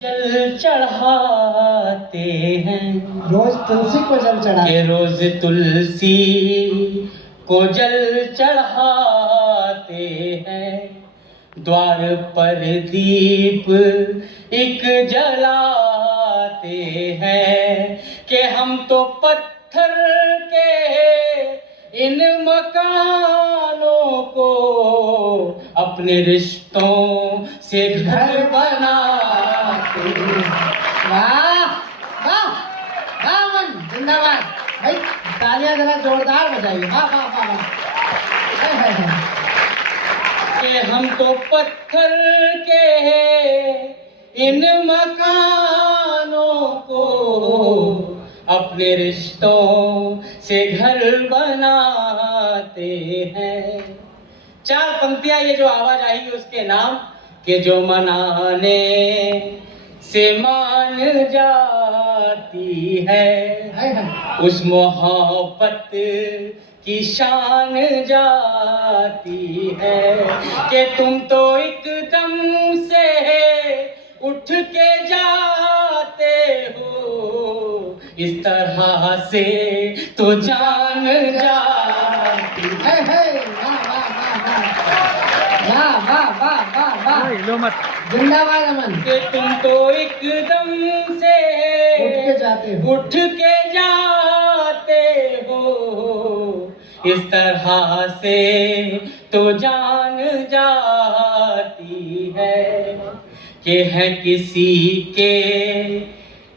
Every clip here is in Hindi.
जल चढ़ाते हैं, रोज तुलसी को जल चढ़ाते के रोज तुलसी को जल चढ़ाते हैं। द्वार पर दीप एक जलाते हैं कि हम तो पत्थर के इन मकानों को अपने रिश्तों से घर बनाते हैं। वाह वाह वाह मन जिंदाबाद भाई, तालियां जरा जोरदार बजाइए। वाह वाह वाह वाह। हाय, हाय, हाय। कि हम तो पत्थर के इन मकानों को अपने रिश्तों से घर बनाते हैं। चार पंक्तियां ये जो आवाज आएगी उसके नाम के जो मनाने से मान जाती है, हाय, हाय। उस मोहब्बत की शान जाती है कि तुम तो एकदम से उठ के जाते हो, इस तरह से तो जान जाती है। हाय, हाय। वाह वाह वाह वाह वाह वाह वाह वाह वाह। जिंदाबाद अमन। कि तुम तो एकदम से उठ के जाते हो, उठ के जाते हो, इस तरह से तो जान जाती है कि है किसी के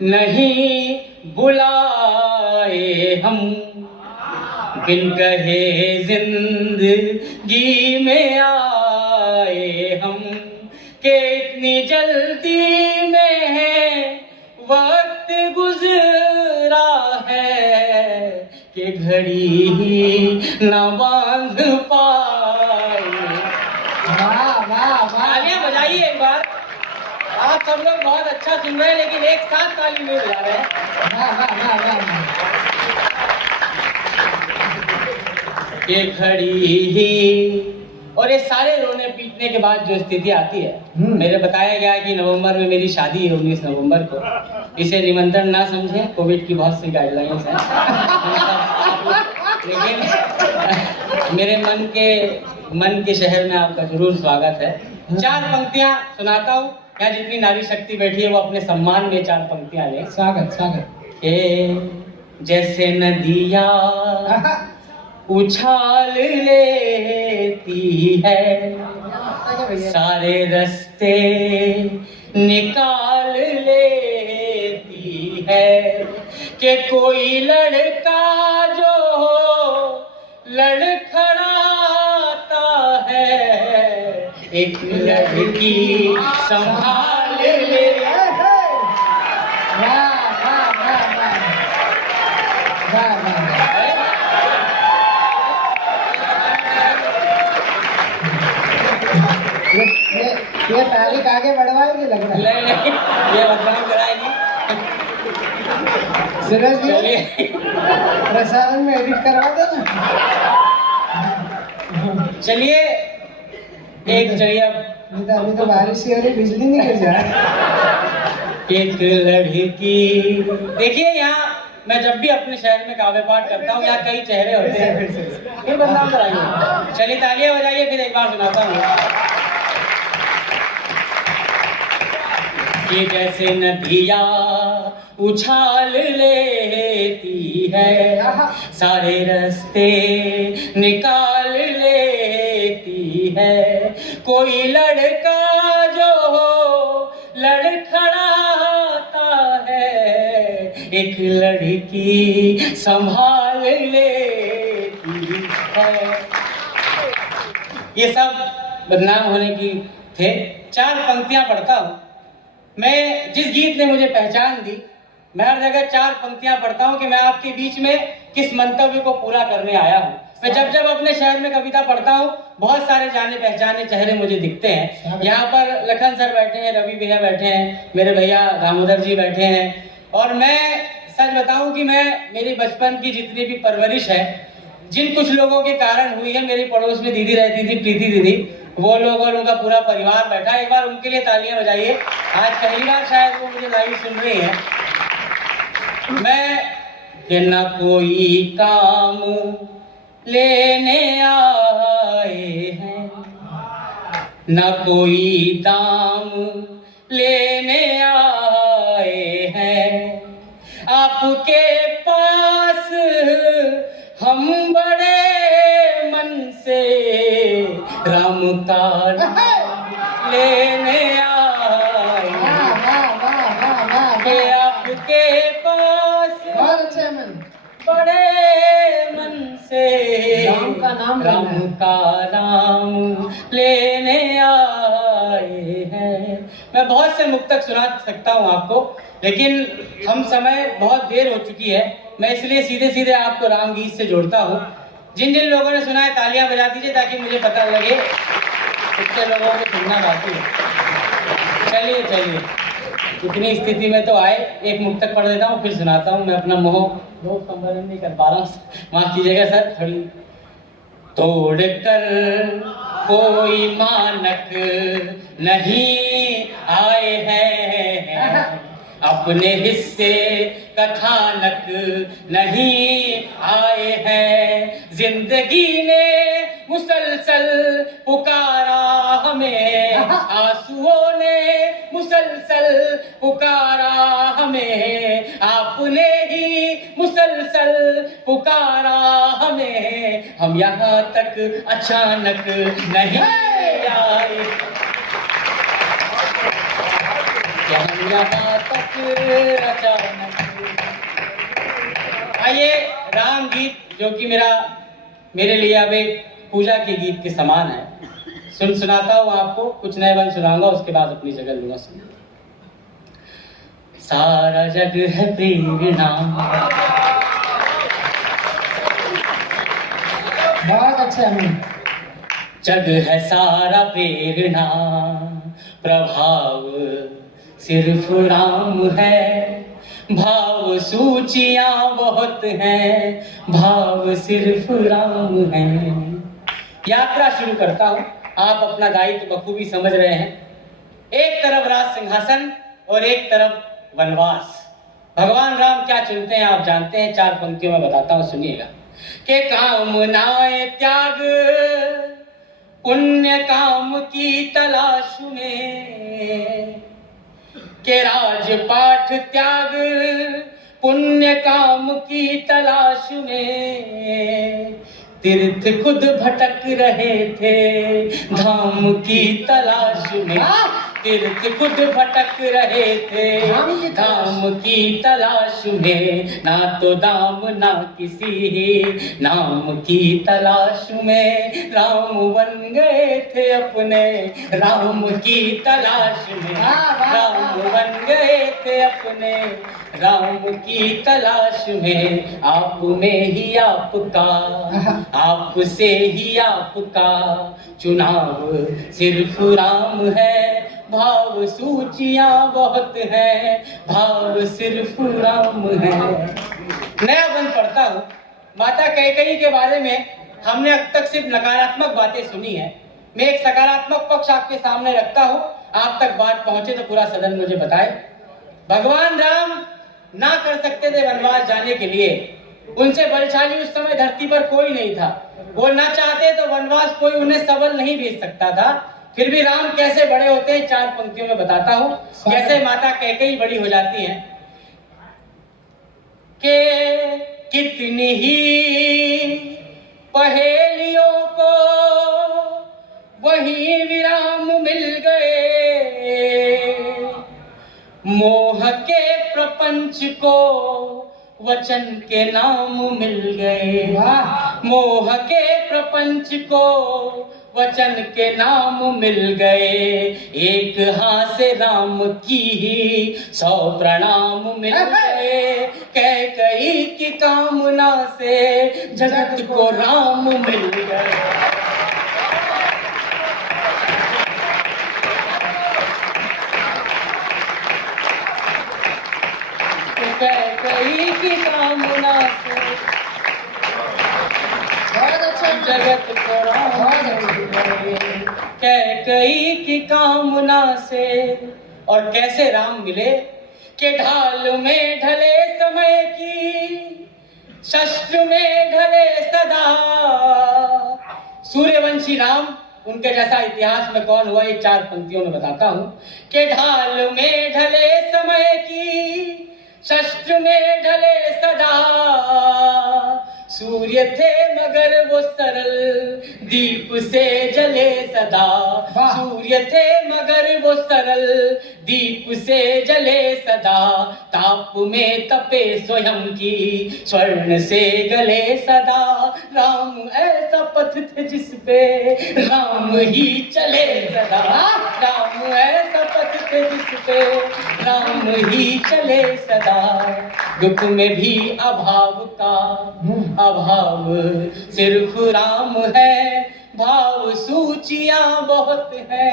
नहीं बुलाए हम, बिन कहे जिंदगी में आए हम, कि इतनी जल्दी में वक्त गुजरा है कि घड़ी ही न बांध पाए। वाह वाह वाह। तालियां बजाइए एक बार। आप सब लोग बहुत अच्छा सुन रहे हैं लेकिन एक साथ ताली नहीं बजा रहे हैं। वाह वाह वाह वाह। ये घड़ी ही, और ये सारे रोने पीटने के बाद जो स्थिति आती है, मेरे बताया गया कि नवंबर में मेरी शादी है 19 नवंबर को। इसे निमंत्रण ना समझे, कोविड की बहुत सी गाइडलाइंस हैं। लेकिन मेरे मन के शहर में आपका जरूर स्वागत है। चार पंक्तियां सुनाता हूँ। यहाँ जितनी नारी शक्ति बैठी है वो अपने सम्मान में चार पंक्तियां ले। स्वागत स्वागत। के जैसे नदियाँ उछाल लेती है, सारे रास्ते निकाल लेती है, कि कोई लड़का जो लड़खड़ाता है, एक लड़की संभाल ले। वाह वाह वाह वाह वाह वाह। ये तारीख आगे बढ़वाएगी लग रहा है। नहीं, ये बदनाम कराएगी। सूरज जी चलिए प्रसारण में एडिट करवा दो ना। चलिए एक चलिए अभी तो बारिश ही हो रही, बिजली नहीं गिर जाए। एक लड़की। देखिए यहाँ मैं जब भी अपने शहर में काव्य पाठ करता हूँ यहाँ कई चेहरे होते हैं, फिर बदनाम कराइए। चलिए तालियां बजाइए, फिर एक बार सुनाता हूँ। कि जैसे नदियाँ उछाल लेती है, सारे रास्ते निकाल लेती है, कोई लड़का जो लड़खड़ाता है, एक लड़की संभाल लेती है। ये सब बदनाम होने की थे। चार पंक्तियां पढ़ता हूँ मैं। जिस गीत ने मुझे पहचान दी, मैं हर जगह चार पंक्तियां पढ़ता हूँ कि मैं आपके बीच में किस मंतव्य को पूरा करने आया हूँ। मैं जब जब अपने शहर में कविता पढ़ता हूँ बहुत सारे जाने पहचाने चेहरे मुझे दिखते हैं। यहाँ पर लखन सर बैठे हैं, रवि भैया बैठे हैं, मेरे भैया दामोदर जी बैठे हैं। और मैं सच बताऊं कि मेरी बचपन की जितनी भी परवरिश है, जिन कुछ लोगों के कारण हुई है, मेरी पड़ोस में दीदी रहती थी, प्रीति दीदी, वो लोग और उनका पूरा परिवार बैठा है। एक बार उनके लिए तालियां बजाइए। आज पहली बार शायद वो मुझे लाइव सुन रही है। मैं कि न कोई काम लेने आए हैं, न कोई दाम लेने आए हैं, आपके पास हम बड़े मन से राम का नाम लेने आए कि आपके पास बहुत अच्छे मन बड़े मन से राम का नाम लेने आए हैं। मैं बहुत से मुक्तक सुना सकता हूँ आपको, लेकिन हम समय बहुत देर हो चुकी है। मैं इसलिए सीधे सीधे आपको राम गीत से जोड़ता हूँ। जिन जिन लोगों ने सुना है तालियां बजा दीजिए ताकि मुझे पता लगे कितने लोगों को सुनना बाकी है। चलिए चलिए, इतनी स्थिति में तो आए, एक मुक्तक पढ़ देता हूँ फिर सुनाता हूँ। मैं अपना मोह संबरण नहीं कर पा रहा हूँ, माफ कीजिएगा सर। थोड़ी तोड़ कर कोई मानक नहीं आए हैं, अपने हिस्से का खानक नहीं आए हैं। जिंदगी ने मुसलसल पुकारा हमें, आंसुओं ने मुसलसल पुकारा हमें, आपने ही मुसलसल पुकारा हमें। हम यहाँ तक अचानक नहीं आए, हम यहाँ तक अचानक। आइए, राम गीत जो कि मेरे लिए अब एक पूजा के गीत के समान है, सुनाता हूँ आपको। कुछ नए बंद सुनाऊंगा, उसके बाद अपनी जगह लूंगा। सुन, सारा जग है प्रेरणा, बहुत अच्छा मन। जग है सारा प्रेरणा, प्रभाव सिर्फ राम है। भाव सूचियां बहुत हैं, भाव सिर्फ राम है। यात्रा शुरू करता हूं, आप अपना दायित्व बखूबी समझ रहे हैं। एक तरफ राज सिंहासन और एक तरफ वनवास। भगवान राम क्या चुनते हैं आप जानते हैं। 4 पंक्तियों में बताता हूं, सुनिएगा। के कामनाएं त्याग पुण्य काम की तलाश में, के राजपाठ त्याग पुण्य काम की तलाश में, तीर्थ खुद भटक रहे थे धाम की तलाश में। तीर्थ खुद भटक रहे थे धाम की तलाश में, ना तो दाम ना किसी नाम की तलाश में। राम बन गए थे अपने राम की तलाश में, राम बन गए थे अपने राम की तलाश में। आप में ही आपका, आपसे ही आपका चुनाव सिर्फ राम है। भाव सूचियां बहुत हैं, भाव सिर्फ राम है। नया बंद पढ़ता हूँ। माता कैकेयी के बारे में हमने अब तक सिर्फ नकारात्मक बातें सुनी है। मैं एक सकारात्मक पक्ष आपके सामने रखता हूँ, आप तक बात पहुंचे तो पूरा सदन मुझे बताए। भगवान राम ना कर सकते थे वनवास जाने के लिए, उनसे बलशाली उस समय धरती पर कोई नहीं था। वो ना चाहते तो वनवास कोई उन्हें सबल नहीं भेज सकता था। फिर भी राम कैसे बड़े होते हैं 4 पंक्तियों में बताता हूँ। कैसे माता कैकेयी बड़ी हो जाती हैं कि कितनी ही पहेलियों को वही विराम मिल गए, मोह के प्रपंच को वचन के नाम मिल गए। मोह के प्रपंच को वचन के नाम मिल गए। एक हाथ से राम की ही 100 प्रणाम मिल गए। कैकेयी की कामना से जगत को राम मिल गए। कैकेयी की कामना से जगत को राम मिल गए। कैकई की कामना से। और कैसे राम मिले कि ढाल में ढले समय की, शस्त्र में ढले सदा। सूर्यवंशी राम, उनके जैसा इतिहास में कौन हुआ, ये 4 पंक्तियों में बताता हूं कि ढाल में ढले समय की, शस्त्र में ढले सदा। सूर्य थे मगर वो सरल, दीप से जले सदा। सूर्य थे मगर वो सरल, दीप से जले सदा। ताप में तपे स्वयं की, स्वर्ण से गले सदा। राम ऐसा पथ थे जिस पे राम ही चले सदा। राम ऐसा पथ थे जिस पे राम ही चले सदा। दुख में भी अभाव का अभाव सिर्फ राम है, भाव सूचियां बहुत है।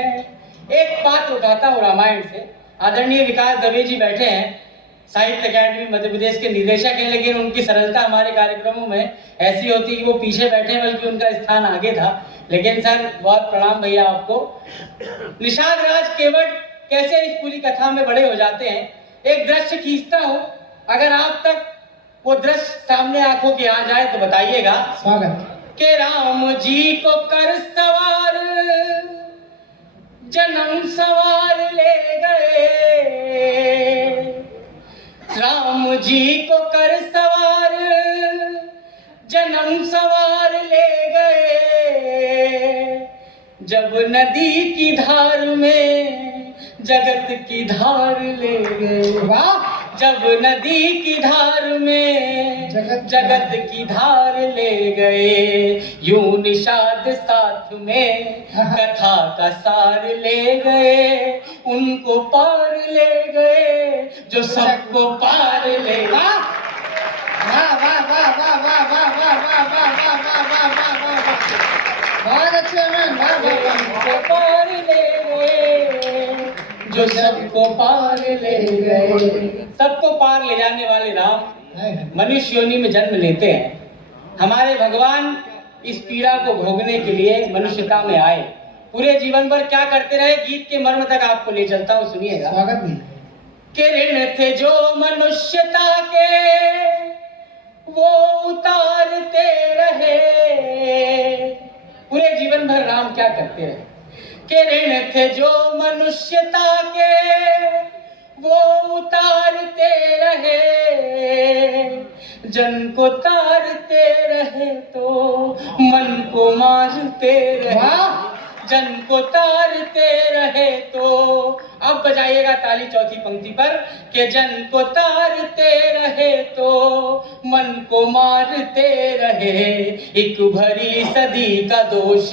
एक बात उठाता हूँ रामायण से। आदरणीय विकास दवे जी बैठे हैं, साहित्य अकादमी मध्य प्रदेश के निदेशक हैं, लेकिन उनकी सरलता हमारे कार्यक्रमों में ऐसी होती कि वो पीछे बैठे हैं, बल्कि उनका स्थान आगे था। लेकिन सर बहुत प्रणाम भैया आपको। निषाद राज केवट कैसे इस पूरी कथा में बड़े हो जाते हैं। एक दृश्य खींचता हूँ, अगर आप तक वो दृश्य सामने आंखों के आ जाए तो बताइएगा। स्वागत। के राम जी को कर सवार, जन्म सवार ले गए। राम जी को कर सवार, जन्म सवार ले गए। जब नदी की धार में जगत की धार ले गए। वाह। जब नदी की धार में जगत की धार ले गए। यूं निषाद साथ में कथा का सार ले गए। उनको पार ले गए जो सबको पार ले गए। वाह वाह वाह वाह वाह वाह वाह वाह वाह वाह वाह वाह वाह वाह वाह। बहुत अच्छे मैन, वाह वाह वाह। उनको पार ले गए जो सबको पार ले गए। सबको पार ले जाने वाले राम मनुष्य योनि में जन्म लेते हैं। हमारे भगवान इस पीड़ा को भोगने के लिए मनुष्यता में आए। पूरे जीवन भर क्या करते रहे, गीत के मर्म तक आपको ले चलता हूँ, सुनिएगा। स्वागत नहीं। के ऋण थे जो मनुष्यता के वो उतारते रहे। पूरे जीवन भर राम क्या करते रहे, के ऋण थे जो मनुष्यता के वो उतारते रहे। जन को तारते रहे तो मन को मारते रहे। जन को तारते रहे तो, अब बजाइएगा ताली चौथी पंक्ति पर, कि जन को तारते रहे तो मन को मारते रहे। एक भरी सदी का दोष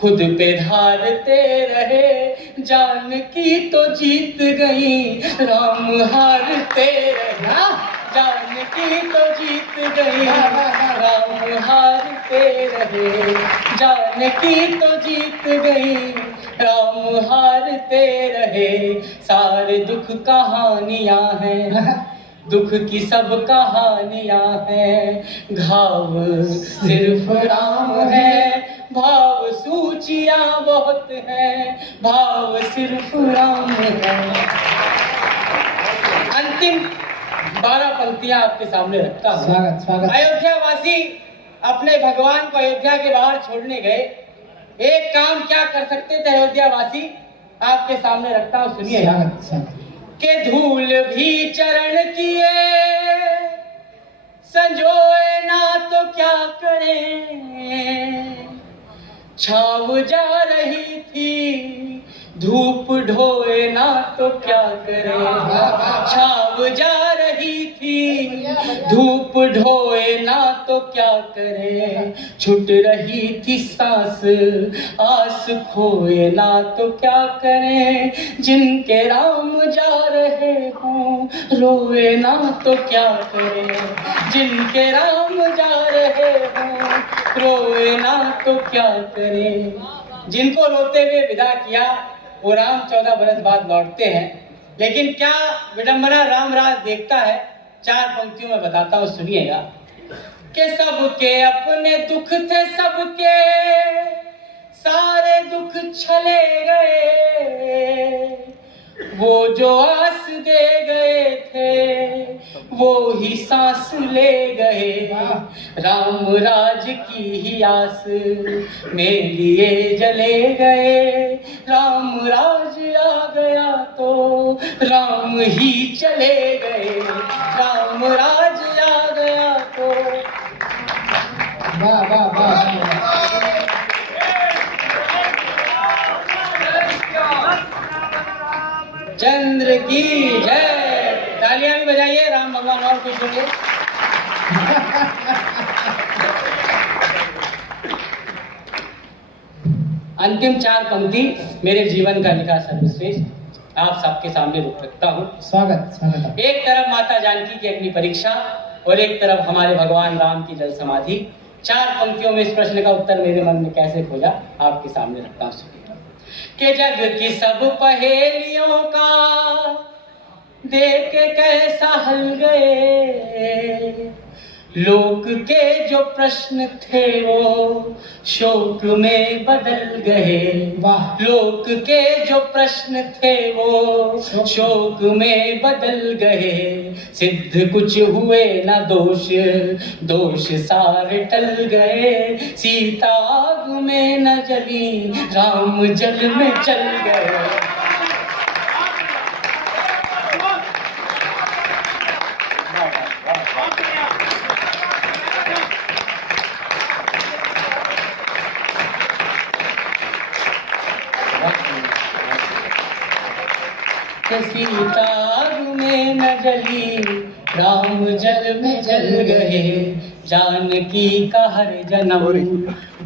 खुद पे धारते रहे। जानकी तो जीत गई राम हारते रहे। जानकी तो जीत गई राम हारते रहे। जानकी तो जीत गई राम हारते रहे। सारे दुख कहानियां हैं, दुख की सब कहानियां हैं। घाव सिर्फ राम है, भाव सूचियां बहुत हैं। भाव सिर्फ राम है। अंतिम 12 पंक्तियां आपके सामने रखता हूं। स्वागत स्वागत। अयोध्या वासी अपने भगवान को अयोध्या के बाहर छोड़ने गए। एक काम क्या कर सकते थे अयोध्या वासी, आपके सामने रखता हूं, सुनिए। स्वागत स्वागत। के धूल भी चरण किए संजोए ना तो क्या करें। छाव जा रही थी धूप ढोए ना तो क्या करें। छाव जा रही थी धूप ढोए ना तो क्या करें। छूट रही थी सांस आस खोए ना तो क्या करें। जिनके राम जा रहे हों रोए ना तो क्या करें। जिनके राम जा रहे हों रोए ना तो क्या करें। जिनको रोते हुए विदा किया वो राम 14 बरस बाद लौटते हैं। लेकिन क्या विडंबना राम राज देखता है, 4 पंक्तियों में बताता हूँ, सुनिएगा। कि सबके अपने दुख थे सबके सारे दुख चले गए, वो जो आस दे गए थे वो ही सांस ले गए। राम राज की ही आस में लिए जले गए, राम राज आ गया तो राम ही चले गए, राम राज आ गया तो। वाह वाह वाह वाह। चंद्र की जय। तालियां भी बजाइए, राम भगवान और खुश होंगे। अंतिम 4 पंक्ति मेरे जीवन का लिखा सर्वश्रेष्ठ आप सबके सामने रखता हूँ। स्वागत स्वागत। एक तरफ माता जानकी की अग्नि परीक्षा और एक तरफ हमारे भगवान राम की जल समाधि। 4 पंक्तियों में इस प्रश्न का उत्तर मेरे मन में कैसे खोजा आपके सामने रखता हूँ कि जग की सब पहेलियों का देख के कैसा हल गए, लोक के जो प्रश्न थे वो शोक में बदल गए। वाह। लोक के जो प्रश्न थे वो शोक में बदल गए, सिद्ध कुछ हुए ना दोष, दोष सारे टल गए। सीता आग में न जली, राम जल में चल गए। सीता आग में न जली, राम जल में जल गए। जानकी का हर जन्म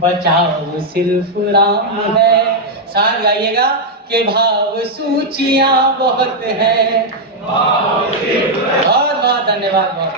बचाव सिर्फ राम है। साथ गाइएगा कि भाव सूचियां बहुत हैं। बहुत बहुत धन्यवाद। बहुत